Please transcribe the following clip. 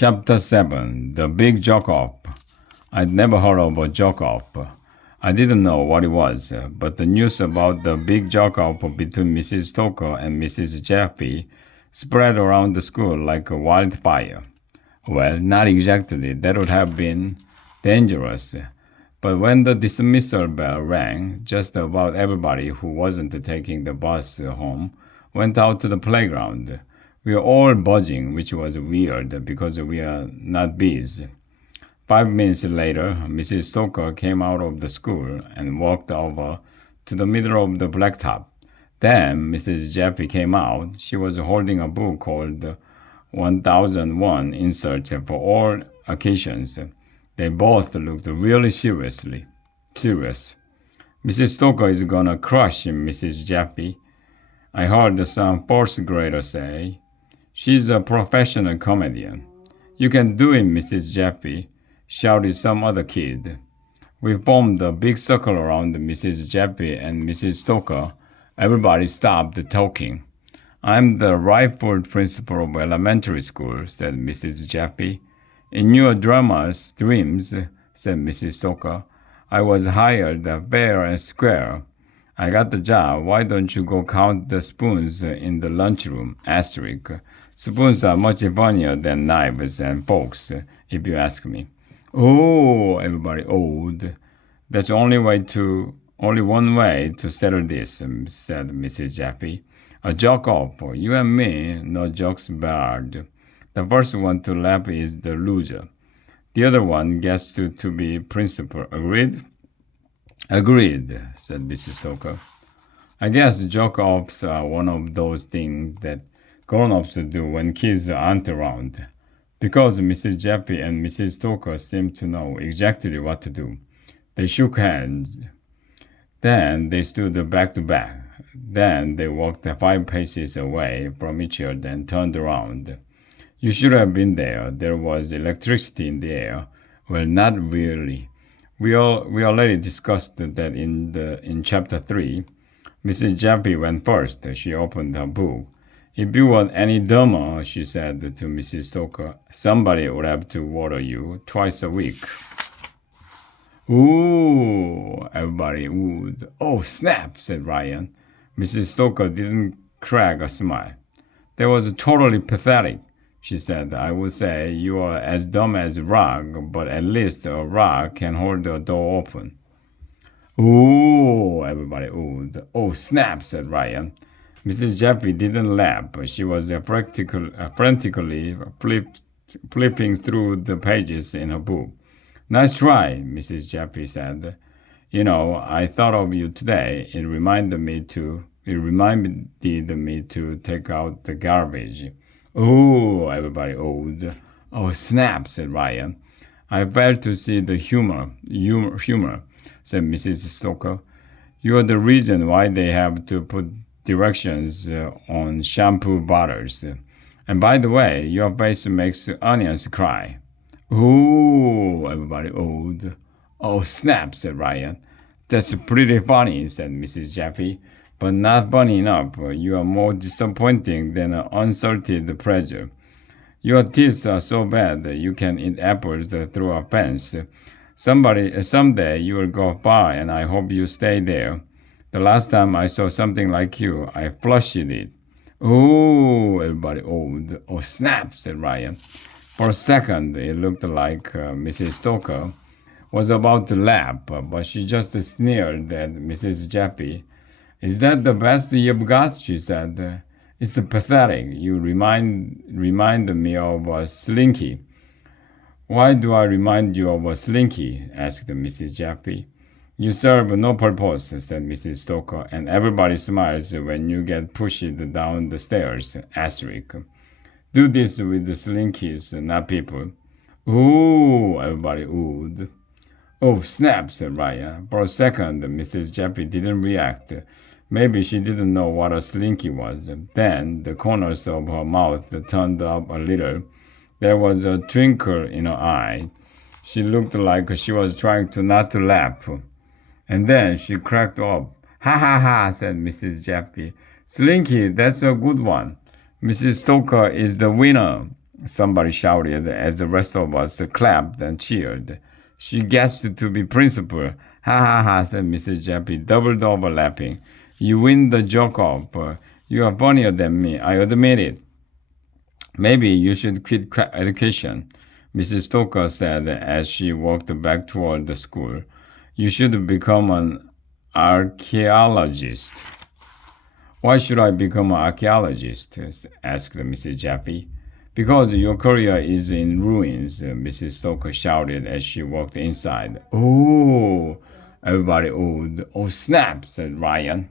Chapter 7 The Big Joke-Off. I'd never heard of a joke-off. I didn't know what it was, but the news about the big joke-off between Mrs. Stoker and Mrs. Jeffy spread around the school like a wildfire. Well, not exactly. That would have been dangerous. But when the dismissal bell rang, just about everybody who wasn't taking the bus home went out to the playground. We were all buzzing, which was weird because we are not bees. 5 minutes later, Mrs. Stoker came out of the school and walked over to the middle of the blacktop. Then Mrs. Jeffy came out. She was holding a book called 1001 Inserts for All Occasions. They both looked really serious. Mrs. Stoker is gonna crush Mrs. Jeffy, I heard some fourth grader say. She's a professional comedian. You can do it, Mrs. Jeffy, shouted some other kid. We formed a big circle around Mrs. Jeffy and Mrs. Stoker. Everybody stopped talking. I'm the rightful principal of elementary school, said Mrs. Jeffy. In your drama's dreams, said Mrs. Stoker, I was hired fair and square. I got the job. Why don't you go count the spoons in the lunchroom? Asterisk. Spoons are much funnier than knives and forks, if you ask me. Oh, everybody owed. That's only one way to settle this, said Mrs. Jeffy. A joke off. You and me, no jokes barred. The first one to laugh is the loser. The other one gets to be principal. Agreed? Agreed, said Mrs. Stoker. I guess joke-offs are one of those things that grown-ups do when kids aren't around. Because Mrs. Jeffy and Mrs. Stoker seemed to know exactly what to do. They shook hands. Then they stood back to back. Then they walked 5 paces away from each other and turned around. You should have been there. There was electricity in the air. Well, not really. We already discussed that in chapter 3. Mrs. Jeffy went first. She opened her book. If you were any dumber, she said to Mrs. Stoker, somebody would have to water you twice a week. Ooh, everybody would. Oh, snap, said Ryan. Mrs. Stoker didn't crack a smile. That was totally pathetic, she said. I would say you are as dumb as a rock, but at least a rock can hold the door open. Ooh, everybody would. Oh, snap, said Ryan. Mrs. Jeffy didn't laugh. She was frantically flipping through the pages in her book. Nice try, Mrs. Jeffy said. You know, I thought of you today. It reminded me to take out the garbage. Oh, everybody owed. Oh, snap, said Ryan. I failed to see the humor, said Mrs. Stoker. You are the reason why they have to put directions on shampoo bottles. And by the way, your face makes onions cry. Ooh, everybody owed. Oh, snap, said Ryan. That's pretty funny, said Mrs. Jeffy, but not funny enough. You are more disappointing than an unsalted pleasure. Your teeth are so bad that you can eat apples through a fence. Someday you will go far, and I hope you stay there. The last time I saw something like you, I flushed it. Ooh, everybody owed. Oh, snap, said Ryan. For a second, it looked like Mrs. Stoker was about to laugh, but she just sneered at Mrs. Jeffy. Is that the best you've got? She said. It's pathetic. You remind me of a slinky. Why do I remind you of a slinky? Asked Mrs. Jeffy. You serve no purpose, said Mrs. Stoker, and everybody smiles when you get pushed down the stairs. Asterisk. Do this with the slinkies, not people. Ooh, everybody would. Oh, snap, said Ryan. For a second, Mrs. Jeffy didn't react. Maybe she didn't know what a slinky was. Then the corners of her mouth turned up a little. There was a twinkle in her eye. She looked like she was trying not to laugh. And then she cracked up. Ha ha ha, said Mrs. Jeffy. Slinky, that's a good one. Mrs. Stoker is the winner. somebody shouted as the rest of us clapped and cheered. She gets to be principal. Ha ha ha, said Mrs. Jeffy, double laughing. You win the joke off. You are funnier than me, I admit it. Maybe you should quit education, Mrs. Stoker said as she walked back toward the school. You should become an archaeologist. Why should I become an archaeologist? Asked Mrs. Jeffy. Because your career is in ruins, Mrs. Stoker shouted as she walked inside. Oh, everybody, oh snap, said Ryan.